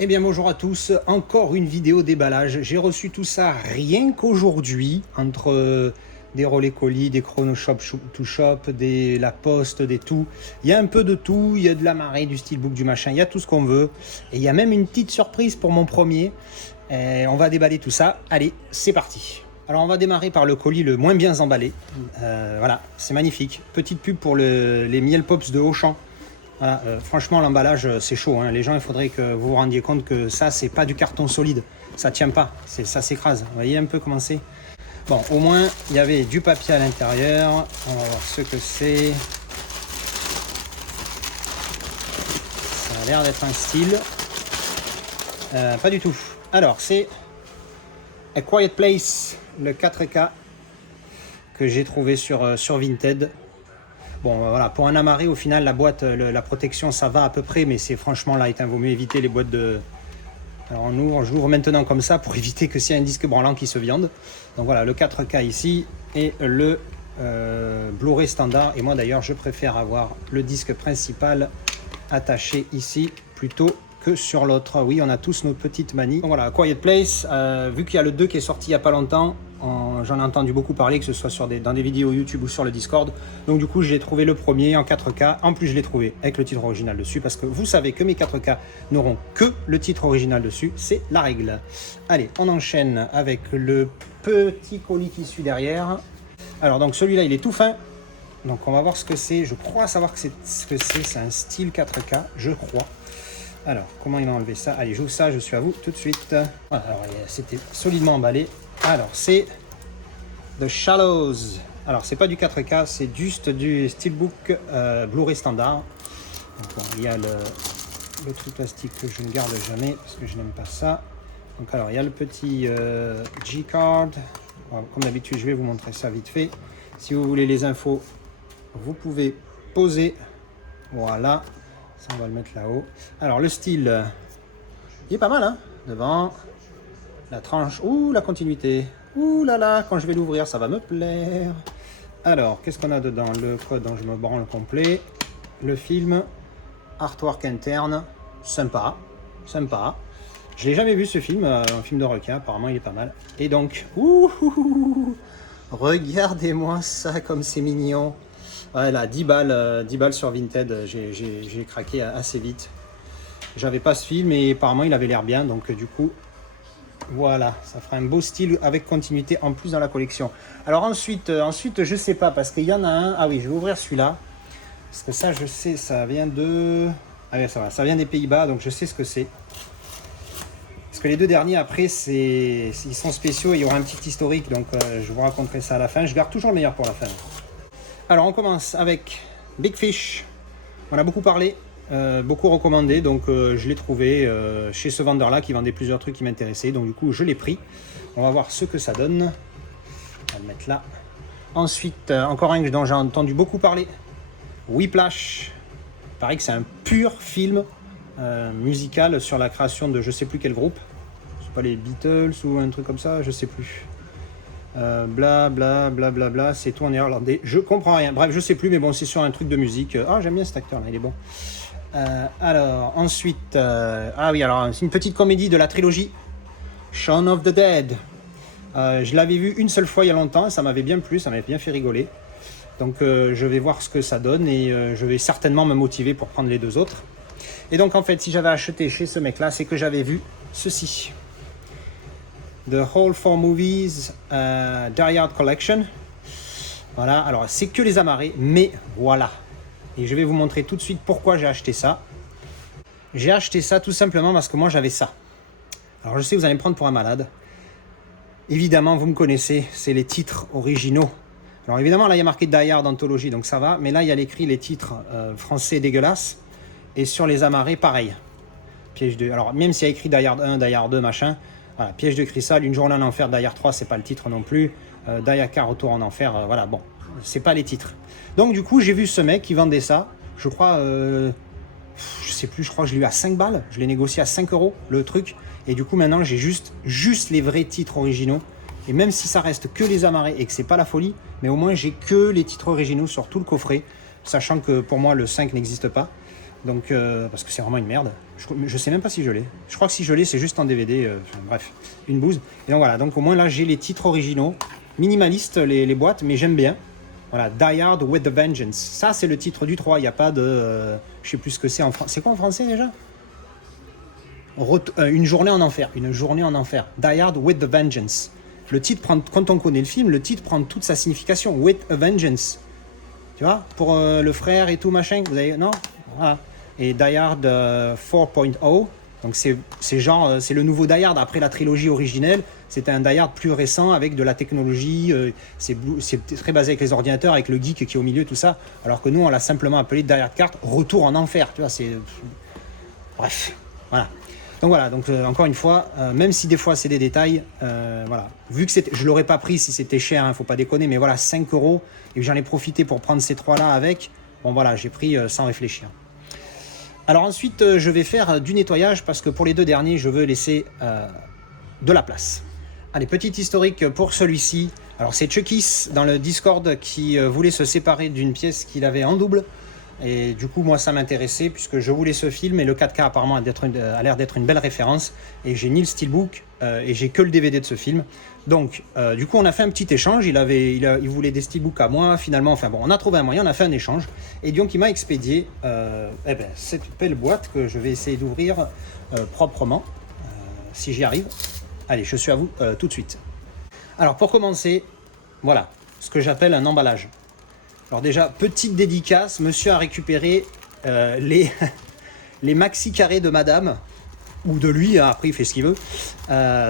Eh bien bonjour à tous, encore une vidéo déballage. J'ai reçu tout ça rien qu'aujourd'hui, entre des relais colis, des chronoshop to shop, la poste, des tout. Il y a un peu de tout, il y a de la marée, du steelbook, du machin, il y a tout ce qu'on veut. Et il y a même une petite surprise pour mon premier. On va déballer tout ça. Allez, c'est parti. Alors on va démarrer par le colis le moins bien emballé. Voilà, c'est magnifique. Petite pub pour les Miel Pops de Auchan. Voilà, franchement l'emballage c'est chaud, hein. Les gens, il faudrait que vous vous rendiez compte que ça c'est pas du carton solide, ça tient pas, ça s'écrase. Vous voyez un peu comment c'est. Bon, au moins il y avait du papier à l'intérieur. On va voir ce que c'est. Ça a l'air d'être un style. Pas du tout. Alors c'est A Quiet Place, le 4K que j'ai trouvé sur Vinted. Bon, voilà, pour un amarré, au final, la boîte, la protection, ça va à peu près, mais c'est franchement là, il vaut mieux éviter les boîtes de... Alors je l'ouvre maintenant comme ça pour éviter que s'il y a un disque branlant qui se viande. Donc voilà, le 4K ici et le Blu-ray standard. Et moi d'ailleurs, je préfère avoir le disque principal attaché ici plutôt que sur l'autre. Oui, on a tous nos petites manies. Donc voilà, Quiet Place, vu qu'il y a le 2 qui est sorti il n'y a pas longtemps, j'en ai entendu beaucoup parler, que ce soit dans des vidéos YouTube ou sur le Discord. Donc du coup, j'ai trouvé le premier en 4K. En plus, je l'ai trouvé avec le titre original dessus, parce que vous savez que mes 4K n'auront que le titre original dessus. C'est la règle. Allez, on enchaîne avec le petit colis qui suit derrière. Alors donc celui-là, il est tout fin. Donc on va voir ce que c'est. Je crois savoir que c'est un style 4K, je crois. Alors, comment il m'a enlevé ça? Allez, j'ouvre ça, je suis à vous tout de suite. Voilà, alors c'était solidement emballé. Alors, c'est The Shallows. Alors, c'est pas du 4K, c'est juste du Steelbook Blu-ray standard. Donc, bon, il y a le truc plastique que je ne garde jamais parce que je n'aime pas ça. Donc, alors, il y a le petit G-Card. Comme d'habitude, je vais vous montrer ça vite fait. Si vous voulez les infos, vous pouvez poser. Voilà. Ça, on va le mettre là-haut. Alors, le style, il est pas mal, hein. Devant, la tranche, ouh, la continuité. Ouh là là, quand je vais l'ouvrir, ça va me plaire. Alors, qu'est-ce qu'on a dedans? Le code dont je me branle complet. Le film, artwork interne, sympa, sympa. Je l'ai jamais vu ce film, un film de requin, apparemment il est pas mal. Et donc, regardez-moi ça comme c'est mignon. Voilà, 10 balles sur Vinted, j'ai craqué assez vite. J'avais pas ce film et apparemment il avait l'air bien, donc du coup, voilà, ça fera un beau style avec continuité en plus dans la collection. Alors ensuite je sais pas, parce qu'il y en a un, ah oui, je vais ouvrir celui-là, parce que ça je sais, ça vient de... Ah oui, ça vient des Pays-Bas, donc je sais ce que c'est. Parce que les deux derniers après, ils sont spéciaux et il y aura un petit historique, donc je vous raconterai ça à la fin. Je garde toujours le meilleur pour la fin. Alors on commence avec Big Fish. On a beaucoup parlé, beaucoup recommandé, donc je l'ai trouvé chez ce vendeur là qui vendait plusieurs trucs qui m'intéressaient, donc du coup je l'ai pris. On va voir ce que ça donne. On va le mettre là. Ensuite, encore un dont j'ai entendu beaucoup parler, Whiplash. Il paraît que c'est un pur film musical sur la création de je sais plus quel groupe. C'est pas les Beatles ou un truc comme ça, je sais plus. Bla bla bla bla bla, c'est tout en néerlandais, je comprends rien, bref je sais plus, mais bon c'est sur un truc de musique. Ah, j'aime bien cet acteur là, il est bon. Alors ensuite, ah oui, alors c'est une petite comédie de la trilogie Shaun of the Dead. Je l'avais vu une seule fois il y a longtemps, ça m'avait bien plu, ça m'avait bien fait rigoler, donc je vais voir ce que ça donne et je vais certainement me motiver pour prendre les deux autres. Et donc en fait, si j'avais acheté chez ce mec là, c'est que j'avais vu ceci, The Whole 4 Movies Die Hard Collection. Voilà, alors c'est que les amarrés, mais voilà. Et je vais vous montrer tout de suite pourquoi j'ai acheté ça. J'ai acheté ça tout simplement parce que moi j'avais ça. Alors je sais, vous allez me prendre pour un malade. Évidemment, vous me connaissez, c'est les titres originaux. Alors évidemment, là il y a marqué Die Hard Anthology, donc ça va. Mais là il y a écrit les titres français dégueulasses. Et sur les amarrés, pareil. Piège de... Alors même s'il y a écrit Die Hard 1, Die Hard 2, machin... Voilà, Piège de cristal, Une journée en enfer, Die Hard 3, c'est pas le titre non plus. Die Hard Retour en enfer, voilà, bon, c'est pas les titres. Donc du coup, j'ai vu ce mec qui vendait ça, je crois, je sais plus, je crois que je l'ai eu à 5 balles, je l'ai négocié à 5 € le truc. Et du coup, maintenant, j'ai juste les vrais titres originaux. Et même si ça reste que les amarrés et que c'est pas la folie, mais au moins j'ai que les titres originaux sur tout le coffret, sachant que pour moi, le 5 n'existe pas. Donc, parce que c'est vraiment une merde. Je sais même pas si je l'ai. Je crois que si je l'ai, c'est juste en DVD. Bref, une bouse. Et donc voilà, donc au moins là, j'ai les titres originaux. Minimalistes, les boîtes, mais j'aime bien. Voilà, Die Hard with the Vengeance. Ça, c'est le titre du 3. Il n'y a pas de... je sais plus ce que c'est en français. C'est quoi en français déjà? Une journée en enfer. Une journée en enfer. Die Hard with the Vengeance. Le titre prend... Quand on connaît le film, le titre prend toute sa signification. With a Vengeance. Tu vois? Pour le frère et tout, machin. Vous avez... Non? Voilà. Et Die Hard 4.0, donc c'est genre, c'est le nouveau Die Hard après la trilogie originelle. C'était un Die Hard plus récent avec de la technologie, c'est très basé avec les ordinateurs, avec le geek qui est au milieu, tout ça. Alors que nous, on l'a simplement appelé Die Hard 4, Retour en enfer. Tu vois, c'est... Bref, voilà. Donc voilà, donc encore une fois, même si des fois c'est des détails, voilà. Vu que je l'aurais pas pris si c'était cher, hein, faut pas déconner, mais voilà, 5 €, et j'en ai profité pour prendre ces 3-là avec. Bon voilà, j'ai pris sans réfléchir. Alors ensuite, je vais faire du nettoyage parce que pour les 2 derniers, je veux laisser de la place. Allez, petit historique pour celui-ci. Alors c'est Chucky's dans le Discord qui voulait se séparer d'une pièce qu'il avait en double. Et du coup, moi, ça m'intéressait puisque je voulais ce film et le 4K apparemment a l'air d'être une belle référence. Et j'ai ni le steelbook et j'ai que le DVD de ce film. Donc, du coup, on a fait un petit échange. Il voulait des steelbooks à moi. Finalement, enfin bon, on a trouvé un moyen, on a fait un échange. Et donc, il m'a expédié cette belle boîte que je vais essayer d'ouvrir proprement, si j'y arrive. Allez, je suis à vous tout de suite. Alors, pour commencer, voilà ce que j'appelle un emballage. Alors déjà, petite dédicace, monsieur a récupéré les maxi carrés de madame, ou de lui, hein, après il fait ce qu'il veut,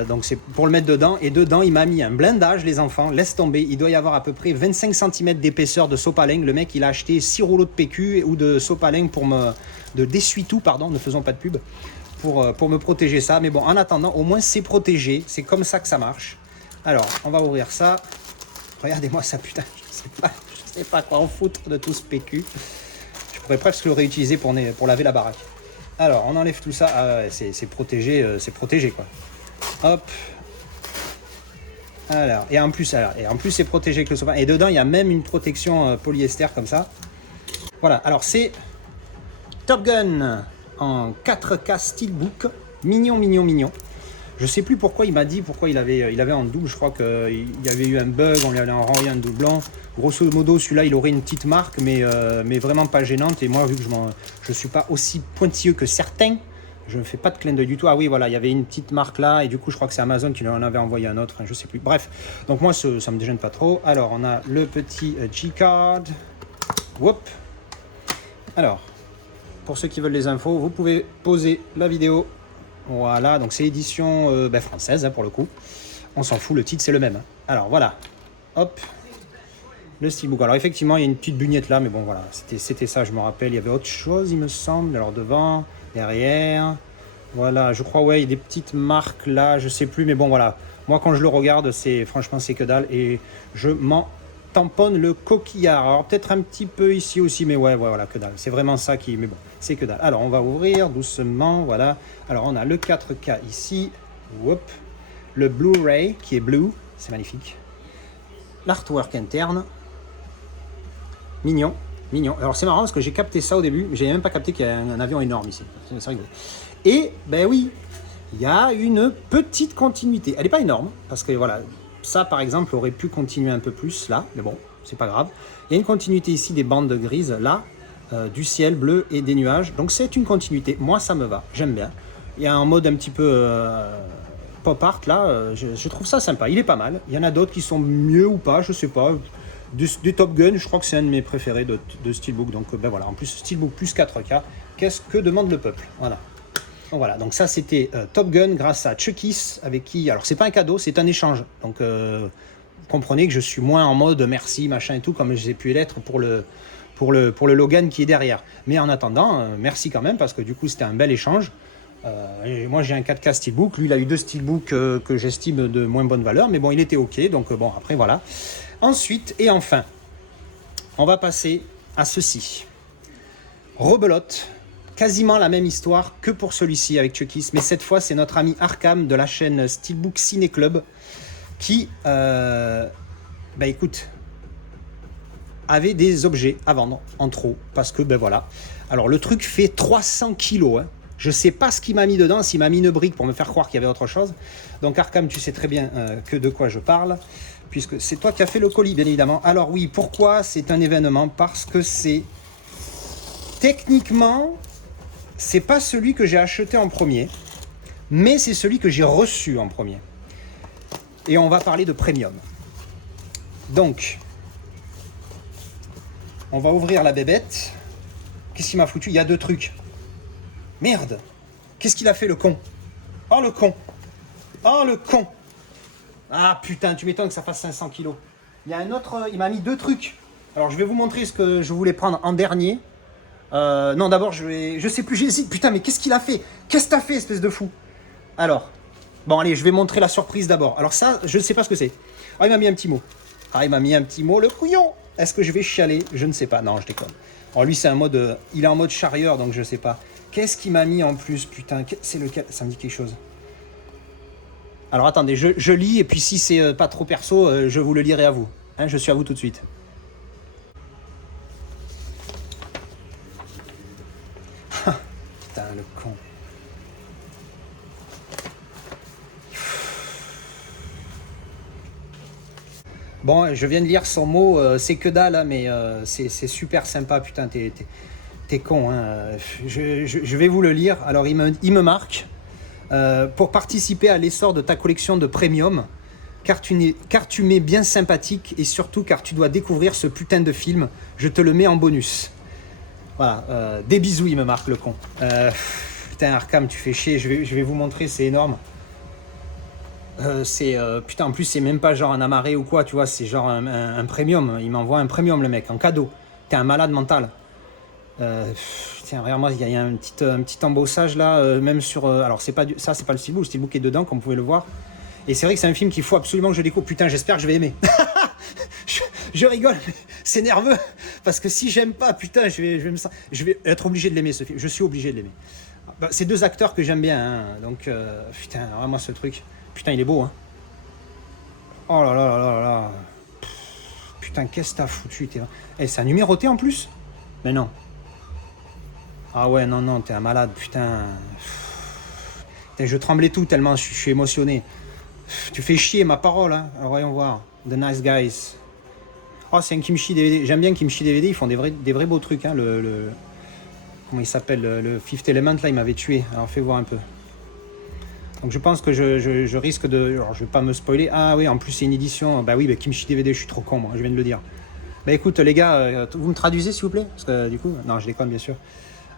donc c'est pour le mettre dedans, et dedans il m'a mis un blindage, les enfants, laisse tomber, il doit y avoir à peu près 25 cm d'épaisseur de sopalin, le mec il a acheté 6 rouleaux de PQ ou de sopalin d'essuie-tout, pardon, ne faisons pas de pub, pour me protéger ça, mais bon, en attendant, au moins c'est protégé, c'est comme ça que ça marche. Alors, on va ouvrir ça, regardez-moi ça, putain, je sais pas quoi en foutre de tout ce PQ. Je pourrais presque le réutiliser pour laver la baraque. Alors, on enlève tout ça. Ah ouais, c'est protégé, quoi. Hop. Alors, et en plus, c'est protégé avec le sofa. Et dedans, il y a même une protection polyester comme ça. Voilà. Alors, c'est Top Gun en 4K Steelbook. Mignon, mignon, mignon. Je sais plus pourquoi il m'a dit pourquoi il avait en double. Je crois qu'il y avait eu un bug, on lui avait envoyé un doublant. Grosso modo, celui-là, il aurait une petite marque, mais vraiment pas gênante. Et moi, vu que je suis pas aussi pointilleux que certains, je ne fais pas de clin d'œil du tout. Ah oui, voilà, il y avait une petite marque là, et du coup, je crois que c'est Amazon qui lui en avait envoyé un autre, je sais plus. Bref, donc moi, ça me gêne pas trop. Alors, on a le petit G-Card. Whoop. Alors, pour ceux qui veulent les infos, vous pouvez poser la vidéo. Voilà, donc c'est édition française hein, pour le coup. On s'en fout, le titre c'est le même. Hein. Alors voilà, hop, le steelbook. Alors effectivement, il y a une petite bugnette là, mais bon voilà, c'était ça, je me rappelle. Il y avait autre chose, il me semble. Alors devant, derrière, voilà, je crois, ouais, il y a des petites marques là, je sais plus, mais bon voilà. Moi quand je le regarde, franchement c'est que dalle et je m'en tamponne le coquillard. Alors peut-être un petit peu ici aussi, mais ouais, voilà, que dalle. C'est vraiment ça qui, mais bon, c'est que dalle. Alors on va ouvrir doucement, voilà. Alors on a le 4K ici, whoop. Le Blu-ray qui est blue, c'est magnifique. L'artwork interne, mignon, mignon. Alors c'est marrant parce que j'ai capté ça au début, mais j'avais même pas capté qu'il y a un avion énorme ici. C'est rigolo. Et ben oui, il y a une petite continuité. Elle n'est pas énorme parce que voilà. Ça, par exemple, aurait pu continuer un peu plus là, mais bon, c'est pas grave. Il y a une continuité ici des bandes grises, là, du ciel bleu et des nuages. Donc c'est une continuité. Moi, ça me va, j'aime bien. Il y a un mode un petit peu pop art là, je trouve ça sympa. Il est pas mal. Il y en a d'autres qui sont mieux ou pas, je sais pas. Du Top Gun, je crois que c'est un de mes préférés de Steelbook. Donc ben voilà, en plus Steelbook plus 4K. Qu'est-ce que demande le peuple? Voilà. Donc voilà, donc ça c'était Top Gun grâce à Chucky's avec qui, alors c'est pas un cadeau, c'est un échange. Donc vous comprenez que je suis moins en mode merci, machin et tout, comme j'ai pu l'être pour le Logan qui est derrière. Mais en attendant, merci quand même, parce que du coup c'était un bel échange. Moi j'ai un 4K Steelbook, lui il a eu 2 Steelbooks que j'estime de moins bonne valeur, mais bon il était ok, donc bon après voilà. Ensuite et enfin, on va passer à ceci. Rebelote. Quasiment la même histoire que pour celui-ci avec Chucky's, mais cette fois c'est notre ami Arkham de la chaîne Steelbook Ciné Club qui, écoute, avait des objets à vendre en trop parce que ben voilà. Alors le truc fait 300 kilos. Hein. Je sais pas ce qu'il m'a mis dedans, s'il m'a mis une brique pour me faire croire qu'il y avait autre chose. Donc Arkham, tu sais très bien que de quoi je parle, puisque c'est toi qui as fait le colis, bien évidemment. Alors oui, pourquoi c'est un événement? Parce que c'est... Techniquement, c'est pas celui que j'ai acheté en premier, mais c'est celui que j'ai reçu en premier. Et on va parler de premium. Donc, on va ouvrir la bébête. Qu'est-ce qu'il m'a foutu? Il y a 2 trucs. Merde! Qu'est-ce qu'il a fait, le con? Oh, le con! Oh, le con! Ah, putain, tu m'étonnes que ça fasse 500 kilos. Il y a un autre... Il m'a mis 2 trucs. Alors, je vais vous montrer ce que je voulais prendre en dernier. Non, d'abord, je sais plus, j'hésite. Putain, mais qu'est-ce qu'il a fait? Qu'est-ce que t'as fait, espèce de fou? Alors, bon, allez, je vais montrer la surprise d'abord. Alors ça, je ne sais pas ce que c'est. Ah, il m'a mis un petit mot. Ah, il m'a mis un petit mot, le couillon. Est-ce que je vais chialer? Je ne sais pas. Non, je déconne. Alors lui, c'est un mode... il est en mode charrieur, donc je sais pas. Qu'est-ce qu'il m'a mis en plus, putain? C'est lequel? Ça me dit quelque chose. Alors attendez, je lis, et puis si c'est pas trop perso, je vous le lirai à vous. Hein, je suis à vous tout de suite. Putain, le con. Bon, je viens de lire son mot, c'est que dalle, hein, mais c'est super sympa, putain, t'es con, hein. Je vais vous le lire. Alors, il me marque. Pour participer à l'essor de ta collection de premium, car tu m'es bien sympathique et surtout car tu dois découvrir ce putain de film, je te le mets en bonus. Voilà, des bisous, il me marque, le con. Putain, Arkham, tu fais chier, je vais vous montrer, c'est énorme. Putain, en plus, c'est même pas genre un amarré ou quoi, tu vois, c'est genre un premium. Il m'envoie un premium, le mec, en cadeau. T'es un malade mental. Tiens, regarde, moi, il y a un petit embossage là, même sur. Alors, c'est pas ça, c'est pas le steelbook est dedans, comme vous pouvez le voir. Et c'est vrai que c'est un film qu'il faut absolument que je découvre. Putain, j'espère que je vais aimer. je rigole, c'est nerveux. Parce que si j'aime pas, putain, je vais être obligé de l'aimer, ce film. Je suis obligé de l'aimer. Bah, c'est 2 acteurs que j'aime bien, hein, donc, putain, vraiment, ce truc. Putain, il est beau, hein. Oh là là là là là. Putain, qu'est-ce que t'as foutu? C'est un numéroté en plus? Mais non. Ah ouais, non, non, t'es un malade, putain. Putain, je tremblais tout tellement je suis émotionné. Tu fais chier, ma parole, hein. Alors, voyons voir. The Nice Guys. Oh, c'est un Kimchi DVD. J'aime bien Kimchi DVD, ils font des vrais beaux trucs, hein. Comment il s'appelle? Le Fifth Element, là, il m'avait tué. Alors, fais voir un peu. Donc je pense que je risque de... Alors je vais pas me spoiler. Ah oui, en plus c'est une édition... Bah oui, bah, Kimchi DVD, je suis trop con, moi, je viens de le dire. Bah écoute, les gars, vous me traduisez s'il vous plaît? Parce que du coup... Non, je déconne, bien sûr.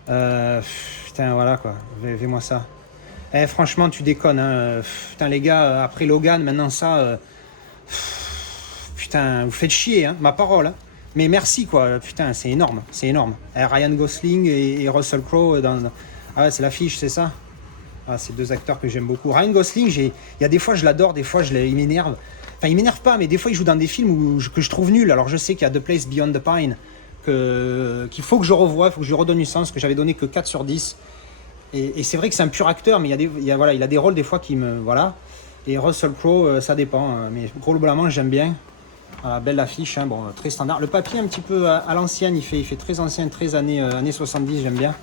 Putain, voilà quoi. Fais-moi ça. Eh, franchement, tu déconnes, hein. Putain, les gars, après Logan, maintenant ça... Putain, vous faites chier, hein, ma parole. Hein. Mais merci, quoi. Putain, c'est énorme, c'est énorme. Ryan Gosling et Russell Crowe dans... Ah ouais, c'est l'affiche, c'est ça? Ah, c'est 2 acteurs que j'aime beaucoup. Ryan Gosling, il y a des fois je l'adore, des fois il m'énerve. Enfin, il m'énerve pas, mais des fois il joue dans des films que je trouve nuls. Alors je sais qu'il y a The Place Beyond the Pine, qu'il faut que je revoie, il faut que je lui redonne une chance, que j'avais donné que 4 sur 10. Et c'est vrai que c'est un pur acteur, mais voilà, il a des rôles des fois qui me... Voilà. Et Russell Crowe, ça dépend. Mais globalement, j'aime bien. Voilà, belle affiche, hein, bon, très standard. Le papier un petit peu à l'ancienne, il fait très ancien, très années 70, j'aime bien.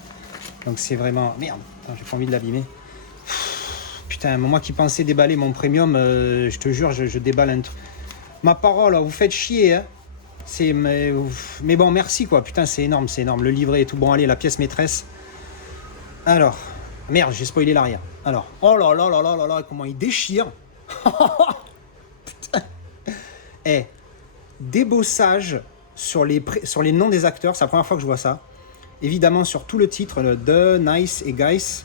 Donc c'est vraiment... Merde, j'ai pas envie de l'abîmer. Putain, moi qui pensais déballer mon premium, je te jure, je déballe un truc. Ma parole, vous faites chier, hein. Mais bon, merci quoi. Putain, c'est énorme, c'est énorme. Le livret et tout. Bon, allez, la pièce maîtresse. Alors, merde, j'ai spoilé l'arrière. Alors, oh là là là là là là, comment il déchire. Putain. Eh, débossage sur les noms des acteurs, c'est la première fois que je vois ça. Évidemment, sur tout le titre, le The Nice et Guys.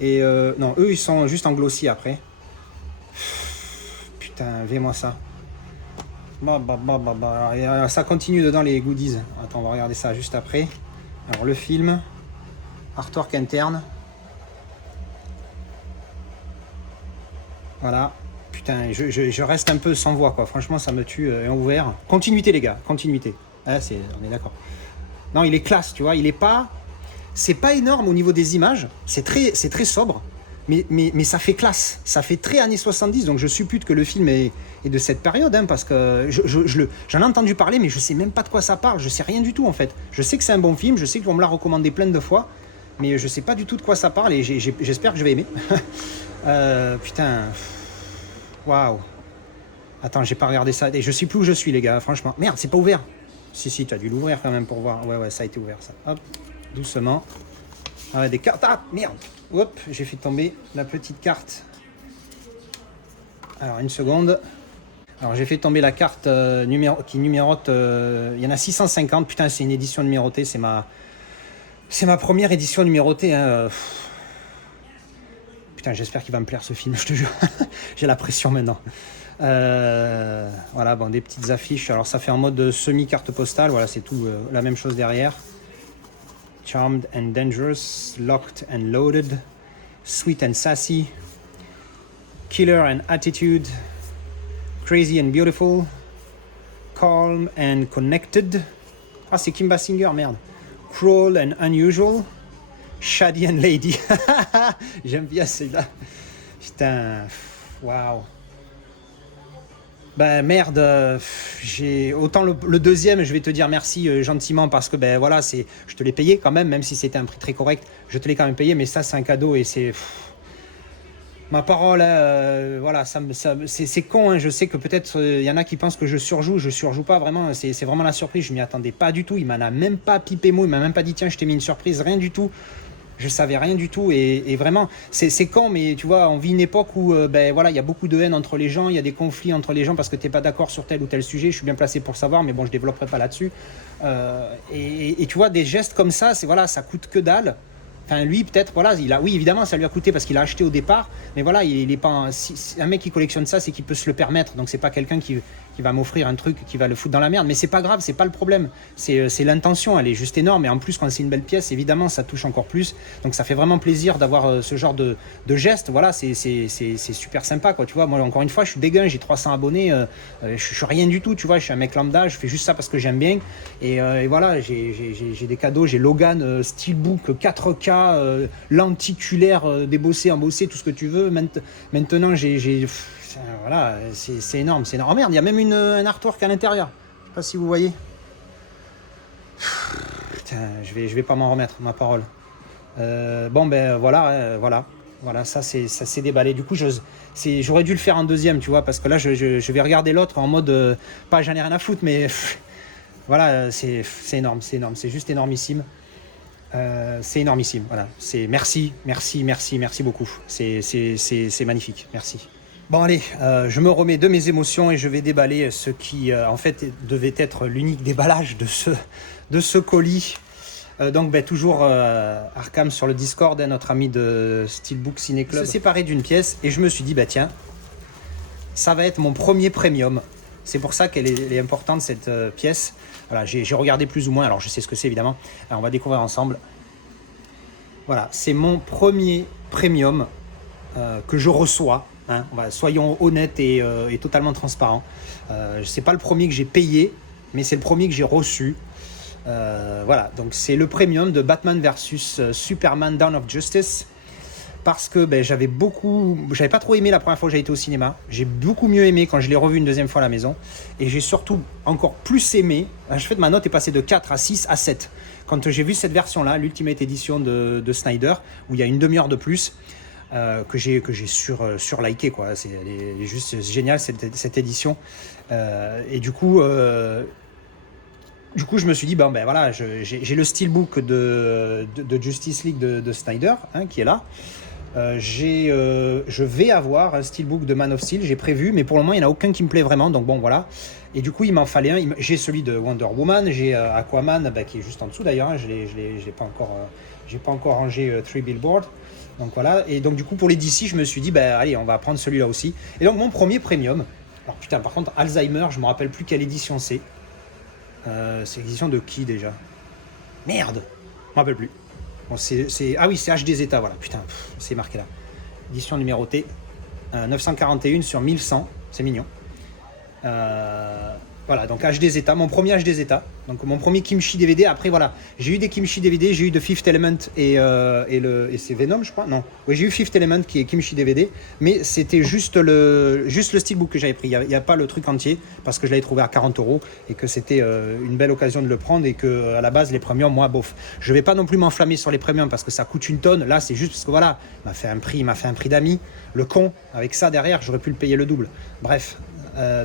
Et non, eux ils sont juste en glossy après. Putain, vais-moi ça. Et, ça continue dedans les goodies. Attends, on va regarder ça juste après. Alors le film, artwork interne. Voilà. Putain, je reste un peu sans voix quoi. Franchement, ça me tue. Ouvert. Continuité les gars, continuité. Ah, on est d'accord. Non, il est classe, tu vois. Il est pas... C'est pas énorme au niveau des images, c'est très sobre, mais ça fait classe, ça fait très années 70, donc je suppute que le film est de cette période, hein, parce que j'en ai entendu parler, mais je sais même pas de quoi ça parle, je sais rien du tout en fait. Je sais que c'est un bon film, je sais qu'on me l'a recommandé plein de fois, mais je sais pas du tout de quoi ça parle, et j'espère que je vais aimer. Putain, waouh. Attends, j'ai pas regardé ça, et je sais plus où je suis les gars, franchement. Merde, c'est pas ouvert. Si, tu as dû l'ouvrir quand même pour voir. Ouais, ça a été ouvert ça. Hop, doucement. Ah ouais, des cartes. Ah, merde. Hop, j'ai fait tomber la petite carte. Alors, une seconde. Alors, j'ai fait tomber la carte qui numérote. Il y en a 650. Putain, c'est une édition numérotée. C'est ma première édition numérotée. Hein. Putain, j'espère qu'il va me plaire ce film, je te jure. J'ai la pression maintenant. Voilà, bon, des petites affiches. Alors, ça fait en mode semi-carte postale. Voilà, c'est tout la même chose derrière. Charmed and dangerous, locked and loaded, sweet and sassy, killer and attitude, crazy and beautiful, calm and connected. Ah, c'est Kim Basinger, merde. Cruel and unusual, shady and lady. J'aime bien celle-là. Putain, waouh. Ben merde, j'ai autant le deuxième, je vais te dire merci gentiment parce que ben voilà, je te l'ai payé quand même si c'était un prix très correct, je te l'ai quand même payé, mais ça c'est un cadeau et c'est ma parole, voilà, c'est con, hein, je sais que peut-être il y en a qui pensent que je surjoue pas vraiment, c'est vraiment la surprise, je m'y attendais pas du tout, il m'en a même pas pipé mot, il m'a même pas dit tiens je t'ai mis une surprise, rien du tout. Je savais rien du tout et vraiment c'est con, mais tu vois on vit une époque où ben voilà il y a beaucoup de haine entre les gens, il y a des conflits entre les gens parce que t'es pas d'accord sur tel ou tel sujet. Je suis bien placé pour savoir, mais bon je développerai pas là-dessus. Et tu vois des gestes comme ça, c'est voilà, ça coûte que dalle. Enfin lui peut-être voilà, oui évidemment ça lui a coûté parce qu'il a acheté au départ, mais voilà il est pas un mec qui collectionne ça, c'est qu'il peut se le permettre, donc c'est pas quelqu'un qui va m'offrir un truc qui va le foutre dans la merde, mais c'est pas grave, c'est pas le problème, c'est l'intention, elle est juste énorme, et en plus quand c'est une belle pièce évidemment ça touche encore plus, donc ça fait vraiment plaisir d'avoir ce genre de geste, voilà, c'est super sympa quoi, tu vois. Moi encore une fois je suis déguin, j'ai 300 abonnés, je suis rien du tout, tu vois, je suis un mec lambda, je fais juste ça parce que j'aime bien, et voilà, j'ai des cadeaux, j'ai Logan Steelbook 4K, lenticulaire, débossé, embossé, tout ce que tu veux. Maintenant voilà, c'est énorme, c'est énorme. Oh merde, il y a même un artwork à l'intérieur. Je sais pas si vous voyez. Putain, je vais pas m'en remettre, ma parole. Bon ben voilà, ça s'est déballé. Du coup, j'aurais dû le faire en deuxième, tu vois, parce que là, je vais regarder l'autre en mode pas j'en ai rien à foutre, mais voilà, c'est énorme, c'est juste énormissime. C'est énormissime, voilà. Merci beaucoup. C'est magnifique, merci. Bon allez, je me remets de mes émotions et je vais déballer ce qui en fait devait être l'unique déballage de ce colis. Donc toujours Arkham sur le Discord, hein, notre ami de Steelbook Ciné Club, se séparait d'une pièce et je me suis dit bah tiens, ça va être mon premier premium. C'est pour ça qu'elle est importante cette pièce. Voilà, j'ai regardé plus ou moins, alors je sais ce que c'est évidemment. Alors on va découvrir ensemble. Voilà, c'est mon premier premium que je reçois. Hein. Soyons honnêtes et totalement transparents. C'est pas le premier que j'ai payé, mais c'est le premier que j'ai reçu. Voilà, donc c'est le premium de Batman vs Superman Dawn of Justice. Parce que j'avais pas trop aimé la première fois que j'ai été au cinéma. J'ai beaucoup mieux aimé quand je l'ai revu une deuxième fois à la maison. Et j'ai surtout encore plus aimé. En fait, ma note est passée de 4 à 6 à 7. Quand j'ai vu cette version-là, l'Ultimate Edition de Snyder, où il y a une demi-heure de plus, que j'ai surliké, quoi. Elle est juste géniale, cette édition. Et du coup, je me suis dit, voilà, j'ai le steelbook de Justice League de Snyder, hein, qui est là. Je vais avoir un steelbook de Man of Steel, j'ai prévu, mais pour le moment il n'y en a aucun qui me plaît vraiment, donc bon voilà. Et du coup il m'en fallait un, j'ai celui de Wonder Woman, j'ai Aquaman qui est juste en dessous d'ailleurs, hein, j'ai pas encore rangé 3 Billboards, donc voilà. Et donc du coup pour les DC je me suis dit allez on va prendre celui-là aussi. Et donc mon premier premium, alors putain par contre Alzheimer, je me rappelle plus quelle édition c'est. C'est l'édition de qui déjà? Merde, je me rappelle plus. Bon, ah oui, c'est HD Zeta, voilà, putain, c'est marqué là. Édition numérotée, 941 sur 1100, c'est mignon. Voilà, donc HD Zeta, mon premier HD Zeta, donc mon premier Kimchi DVD. Après, voilà, j'ai eu des Kimchi DVD, j'ai eu de Fifth Element et c'est Venom, je crois. Non, oui, j'ai eu Fifth Element qui est Kimchi DVD, mais c'était juste le steelbook que j'avais pris. Il n'y a pas le truc entier parce que je l'avais trouvé à 40 € et que c'était une belle occasion de le prendre et que à la base, les premiums, moi, bof. Je vais pas non plus m'enflammer sur les premiums parce que ça coûte une tonne. Là, c'est juste parce que voilà, il m'a fait un prix d'amis. Le con, avec ça derrière, j'aurais pu le payer le double. Bref.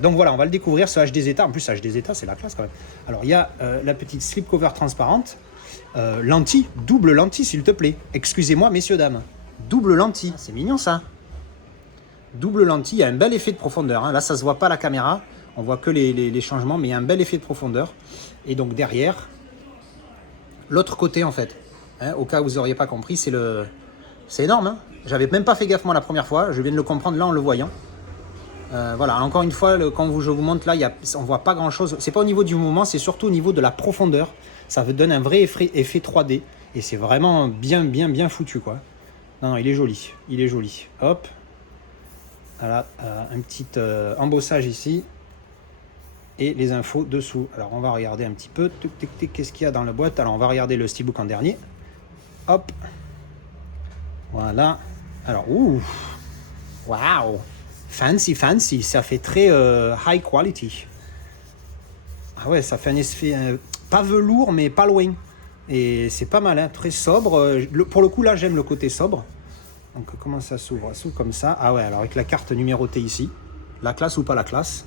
Donc voilà, on va le découvrir ce HD Zeta. En plus, HD Zeta, c'est la classe quand même. Alors, il y a la petite slipcover transparente. Lentille, double lentille, s'il te plaît. Excusez-moi, messieurs, dames. Double lentille. C'est mignon, ça. Double lentille, il y a un bel effet de profondeur. Hein. Là, ça se voit pas à la caméra. On voit que les changements, mais il y a un bel effet de profondeur. Et donc, derrière, l'autre côté, en fait, hein, au cas où vous n'auriez pas compris, c'est énorme. Hein. J'avais même pas fait gaffe, moi, la première fois. Je viens de le comprendre là en le voyant. Voilà, encore une fois, quand je vous montre là, on voit pas grand chose. C'est pas au niveau du mouvement, c'est surtout au niveau de la profondeur. Ça donne un vrai effet 3D. Et c'est vraiment bien foutu, quoi. Non, il est joli. Il est joli. Hop. Voilà, un petit embossage ici. Et les infos dessous. Alors, on va regarder un petit peu. Qu'est-ce qu'il y a dans la boîte? Alors, on va regarder le steelbook en dernier. Hop. Voilà. Alors, ouh. Waouh. Fancy, ça fait très high quality. Ah ouais, ça fait un effet pas velours, mais pas loin. Et c'est pas mal, hein, très sobre. Pour le coup, là, j'aime le côté sobre. Donc, comment ça s'ouvre? Ça s'ouvre comme ça. Ah ouais, alors avec la carte numérotée ici. La classe ou pas la classe.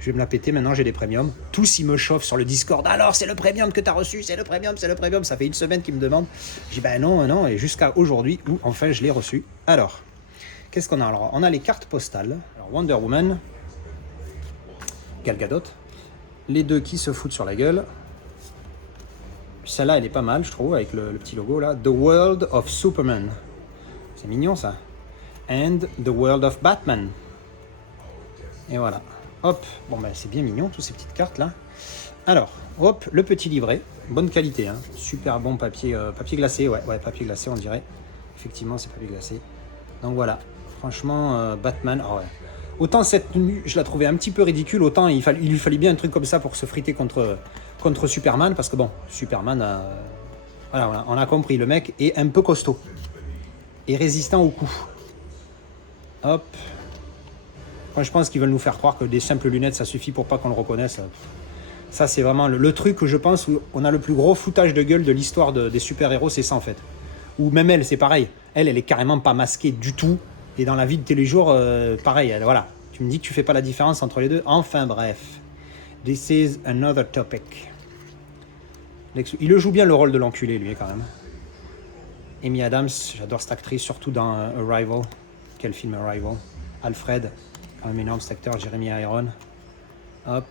Je vais me la péter, maintenant j'ai des premiums. Tous ils me chauffent sur le Discord. Alors, c'est le premium que tu as reçu, c'est le premium. Ça fait une semaine qu'ils me demandent. J'ai dit, ben non, et jusqu'à aujourd'hui, où enfin je l'ai reçu. Alors, qu'est-ce qu'on a? Alors, on a les cartes postales. Alors, Wonder Woman, Gal Gadot, les deux qui se foutent sur la gueule. Celle-là, elle est pas mal, je trouve, avec le petit logo là. The World of Superman. C'est mignon, ça. And The World of Batman. Et voilà. Hop. Bon, ben, c'est bien mignon, toutes ces petites cartes là. Alors, hop, le petit livret. Bonne qualité, hein. Super bon papier, papier glacé. Ouais, papier glacé, on dirait. Effectivement, c'est papier glacé. Donc voilà. Franchement, Batman, oh ouais. Autant cette tenue, je la trouvais un petit peu ridicule, autant il lui fallait bien un truc comme ça pour se friter contre Superman, parce que bon, Superman, voilà, on a compris, le mec est un peu costaud et résistant au coup. Hop. Moi, je pense qu'ils veulent nous faire croire que des simples lunettes, ça suffit pour pas qu'on le reconnaisse. Ça, c'est vraiment le truc où je pense où on a le plus gros foutage de gueule de l'histoire des super-héros, c'est ça en fait. Ou même elle, c'est pareil. Elle est carrément pas masquée du tout. Et dans la vie de tous les jours, pareil, voilà. Tu me dis que tu fais pas la différence entre les deux. Enfin bref. This is another topic. Il le joue bien le rôle de l'enculé, lui, quand même. Amy Adams, j'adore cette actrice, surtout dans Arrival. Quel film Arrival? Alfred, quand même énorme cet acteur, Jeremy Irons. Hop.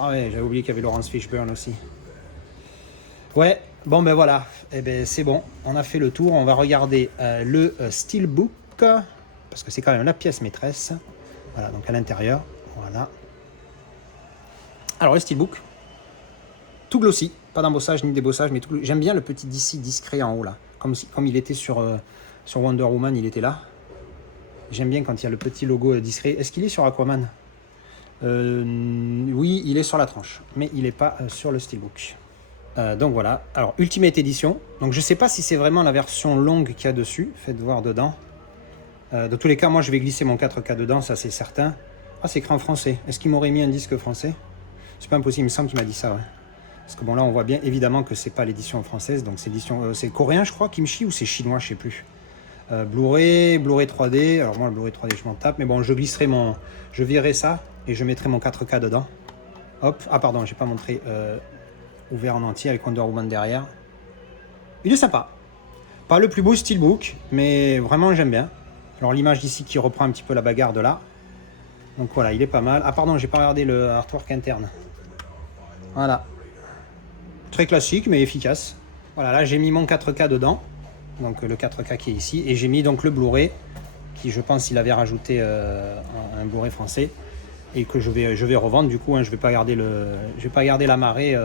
Ah ouais, j'avais oublié qu'il y avait Laurence Fishburne aussi. Ouais, bon ben voilà, eh ben, c'est bon, on a fait le tour, on va regarder le steelbook, parce que c'est quand même la pièce maîtresse. Voilà, donc à l'intérieur, voilà. Alors le steelbook, tout glossy, pas d'embossage ni de débossage, mais tout. J'aime bien le petit DC discret en haut là, comme il était sur Wonder Woman, il était là. J'aime bien quand il y a le petit logo discret. Est-ce qu'il est sur Aquaman? Oui, il est sur la tranche, mais il n'est pas sur le steelbook. Donc voilà, alors Ultimate Edition, donc je sais pas si c'est vraiment la version longue qu'il y a dessus, faites voir dedans. De tous les cas, moi je vais glisser mon 4K dedans, ça c'est certain. Ah, c'est écrit en français, est-ce qu'il m'aurait mis un disque français? C'est pas impossible, il me semble qu'il m'a dit ça, ouais. Parce que bon là on voit bien évidemment que c'est pas l'édition française, donc c'est l'édition, c'est coréen je crois, Kimchi, ou c'est chinois, je sais plus. Blu-ray 3D, alors moi le Blu-ray 3D je m'en tape, mais bon je virerai ça et je mettrai mon 4K dedans. Hop, ah pardon, j'ai pas montré... ouvert en entier avec Wonder Woman derrière. Il est sympa. Pas le plus beau steelbook, mais vraiment j'aime bien. Alors l'image d'ici qui reprend un petit peu la bagarre de là. Donc voilà, il est pas mal. Ah pardon, j'ai pas regardé le artwork interne. Voilà. Très classique mais efficace. Voilà, là j'ai mis mon 4K dedans. Donc le 4K qui est ici. Et j'ai mis donc le Blu-ray, qui je pense il avait rajouté un Blu-ray français. Et que je vais revendre du coup, hein, je vais pas garder la marée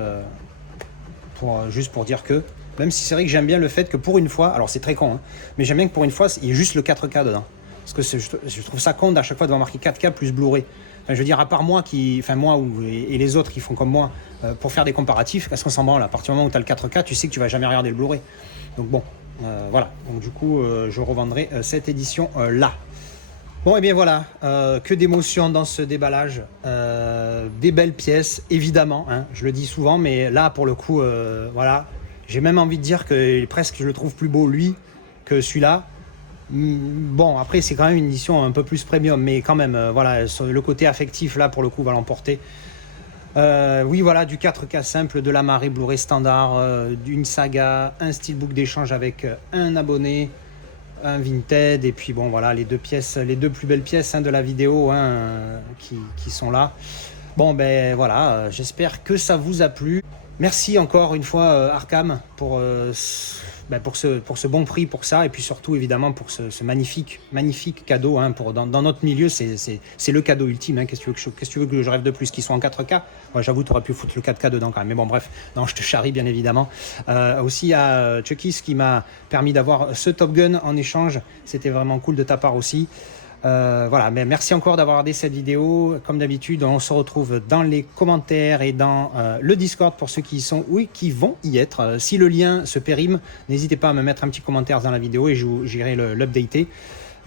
juste pour dire que, même si c'est vrai que j'aime bien le fait que pour une fois, alors c'est très con, hein, mais j'aime bien que pour une fois, il y ait juste le 4K dedans. Parce que je trouve ça con à chaque fois de voir marquer 4K plus Blu-ray. Enfin, je veux dire, à part moi, et les autres qui font comme moi, pour faire des comparatifs, parce qu'on s'en branle, à partir du moment où tu as le 4K, tu sais que tu vas jamais regarder le Blu-ray. Donc bon, voilà. Donc du coup, je revendrai cette édition-là. Bon, et bien voilà, que d'émotions dans ce déballage. Des belles pièces, évidemment, hein, je le dis souvent, mais là, pour le coup, voilà, j'ai même envie de dire que presque je le trouve plus beau, lui, que celui-là. Bon, après, c'est quand même une édition un peu plus premium, mais quand même, voilà, le côté affectif, là, pour le coup, va l'emporter. Oui, voilà, du 4K simple, de la marée Blu-ray standard, d'une saga, un steelbook d'échange avec un abonné, un Vinted, et puis bon, voilà, les deux plus belles pièces de la vidéo qui sont là. Bon, ben voilà, j'espère que ça vous a plu. Merci encore une fois, Arkham, pour ce bon prix, pour ça, et puis surtout évidemment pour ce magnifique cadeau. Dans notre milieu, c'est le cadeau ultime. Qu'est-ce que tu veux que je rêve de plus, qu'ils soient en 4K? Ouais, j'avoue, tu aurais pu foutre le 4K dedans quand même, mais bon, bref, non, je te charrie bien évidemment. Aussi à Chucky's qui m'a permis d'avoir ce Top Gun en échange, c'était vraiment cool de ta part aussi. Voilà, mais merci encore d'avoir regardé cette vidéo. Comme d'habitude, on se retrouve dans les commentaires et dans le Discord pour ceux qui y sont ou qui vont y être. Si le lien se périme, n'hésitez pas à me mettre un petit commentaire dans la vidéo et j'irai l'updater.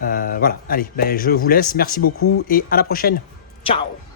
Voilà, allez, je vous laisse. Merci beaucoup et à la prochaine. Ciao!